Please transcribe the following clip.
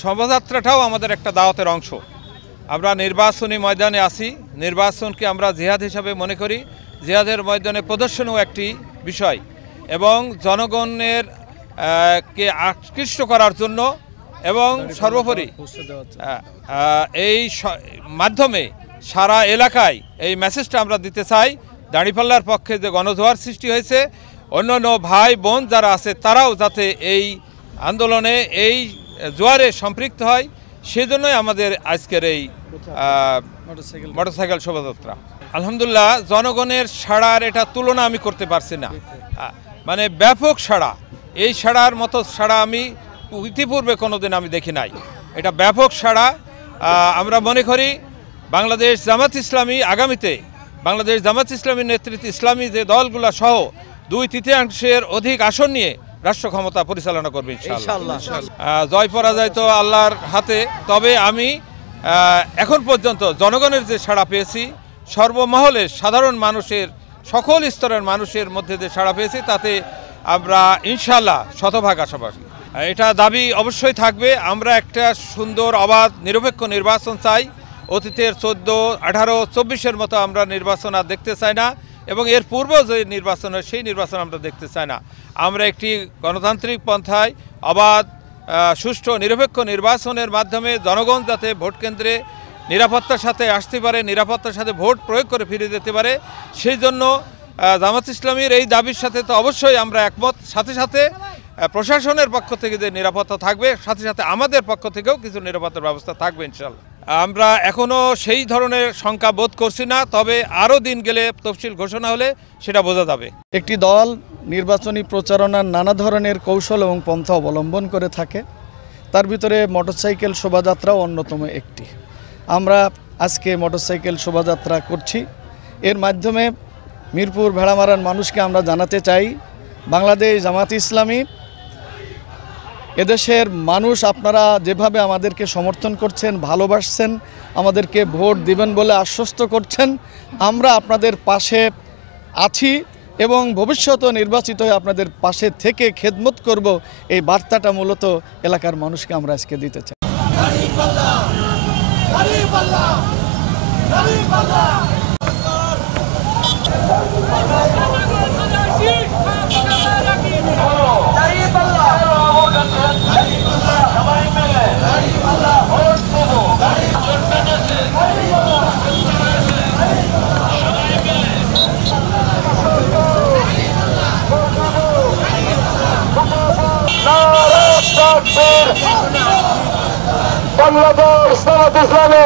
শোভাযাত্রাটাও আমাদের একটা দাওয়াতের অংশ। আমরা নির্বাচনী ময়দানে আছি, নির্বাচনকে আমরা জিহাদ হিসাবে মনে করি। জিহাদের ময়দানে প্রদর্শনও একটি বিষয় এবং জনগণের কে আকৃষ্ট করার জন্য এবং সর্বোপরি এই মাধ্যমে সারা এলাকায় এই মেসেজটা আমরা দিতে চাই। দাঁড়িপাল্লার পক্ষে যে গণজোয়ার সৃষ্টি হয়েছে, অন্যান্য ভাই বোন যারা আছে তারাও যাতে এই আন্দোলনে এই জোয়ারে সম্পৃক্ত হয়, সেজন্যই আমাদের আজকের এই মোটরসাইকেল শোভাযাত্রা। আলহামদুলিল্লাহ, জনগণের সাড়ার এটা তুলনা আমি করতে পারছি না, মানে ব্যাপক সাড়া। এই সাড়ার মতো সাড়া আমি ইতিপূর্বে কোনোদিন আমি দেখি নাই। এটা ব্যাপক সাড়া। আমরা মনে করি বাংলাদেশ জামাত ইসলামী আগামীতে বাংলাদেশ জামাত ইসলামীর নেতৃত্বে ইসলামী যে দলগুলো সহ 2/3 অধিক আসন নিয়ে রাষ্ট্র ক্ষমতা পরিচালনা করবে ইনশাআল্লাহ। জয় পরাজয় তো আল্লাহর হাতে। তবে আমি এখন পর্যন্ত জনগণের যে সাড়া পেয়েছি, সর্বমহলের সাধারণ মানুষের, সকল স্তরের মানুষের মধ্যে যে সাড়া পেয়েছি, তাতে আমরা ইনশাআল্লাহ শতভাগ আশাবাদী। এটা দাবি অবশ্যই থাকবে। আমরা একটা সুন্দর, অবাধ, নিরপেক্ষ নির্বাচন চাই। অতীতের 14, 18, 24-এর মতো আমরা নির্বাচন আর দেখতে চাই না, এবং এর পূর্বেও যে নির্বাচন হয় সেই নির্বাচন আমরা দেখতে চাই না। আমরা একটি গণতান্ত্রিক পন্থায় অবাধ, সুষ্ঠু, নিরপেক্ষ নির্বাচনের মাধ্যমে জনগণ যাতে ভোট কেন্দ্রে নিরাপত্তার সাথে আসতে পারে, নিরাপত্তার সাথে ভোট প্রয়োগ করে ফিরে যেতে পারে, সেই জন্য জামাত ইসলামীর এই দাবির সাথে তো অবশ্যই আমরা একমত। সাথে সাথে প্রশাসনের পক্ষ থেকে যে নিরাপত্তা থাকবে, সাথে সাথে আমাদের পক্ষ থেকেও কিছু নিরাপত্তার ব্যবস্থা থাকবে ইনশাআল্লাহ। আমরা এখনও সেই ধরনের শঙ্কা বোধ করছি না, তবে আরও দিন গেলে তফসিল ঘোষণা হলে সেটা বোঝা যাবে। একটি দল নির্বাচনী প্রচারণার নানা ধরনের কৌশল এবং পন্থা অবলম্বন করে থাকে, তার ভিতরে মোটরসাইকেল শোভাযাত্রাও অন্যতম একটি। আমরা আজকে মোটরসাইকেল শোভাযাত্রা করছি। এর মাধ্যমে মিরপুর ভেড়ামারার মানুষকে আমরা জানাতে চাই, বাংলাদেশ জামাত ইসলামী, এদেশের মানুষ আপনারা যেভাবে আমাদেরকে সমর্থন করছেন, ভালোবাসছেন, আমাদেরকে ভোট দিবেন বলে আশ্বস্ত করছেন, আমরা আপনাদের পাশে আছি এবং ভবিষ্যতেও নির্বাচিত হয়ে আপনাদের পাশে থেকে খেদমত করব, এই বার্তাটা মূলত এলাকার মানুষকে আমরা আজকে দিতে চাই। বাংলাদেশ জামাত ইসলামী